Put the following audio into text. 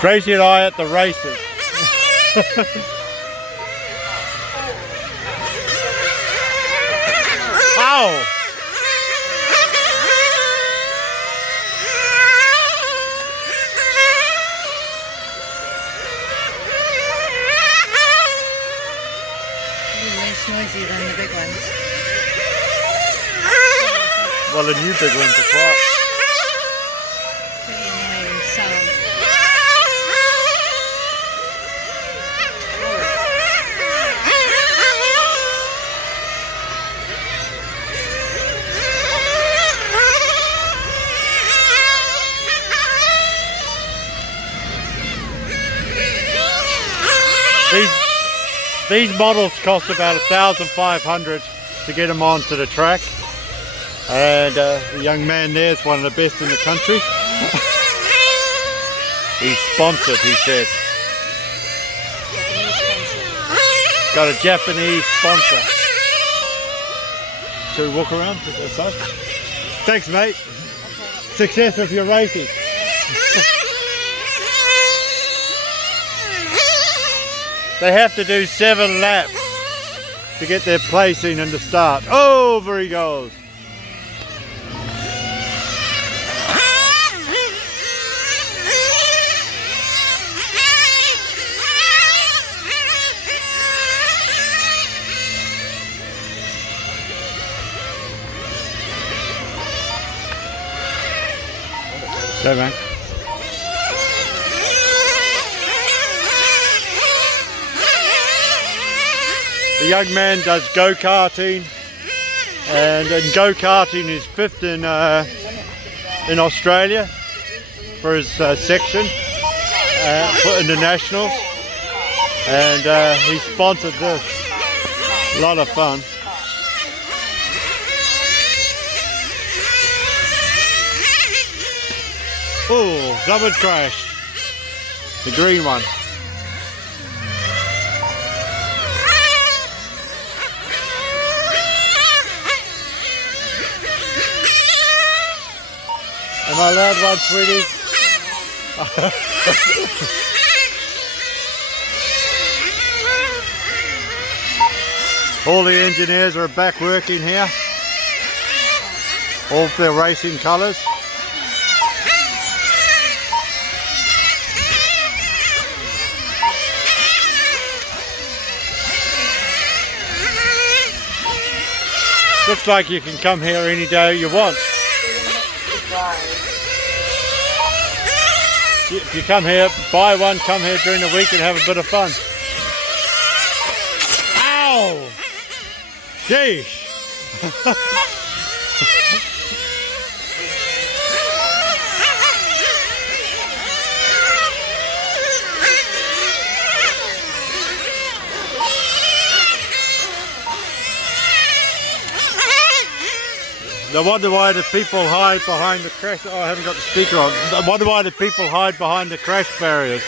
Tracy and I at the races. Ow! Less noisy than the big ones. Well, the new big ones are quiet. Pretty annoying sound. These models cost about 1,500 to get them onto the track, and the young man there is one of the best in the country. He's sponsored, he said. Got a Japanese sponsor. Shall we walk around to the side? Thanks, mate. Success with your racing. They have to do 7 laps to get their placing and to start. Oh, over he goes. Go, man. The young man does go-karting, and in go-karting he's 5th in Australia for his section in the nationals, and he sponsored this. A lot of fun. Oh, someone crashed. The green one. Am I allowed one, sweetie? All the engineers are back working here. All of their racing colours. Looks like you can come here any day you want. If you come here, buy one, come here during the week and have a bit of fun. Ow! Sheesh! I wonder why the people hide behind the crash. Oh, I haven't got the speaker on. I wonder why the people hide behind the crash barriers.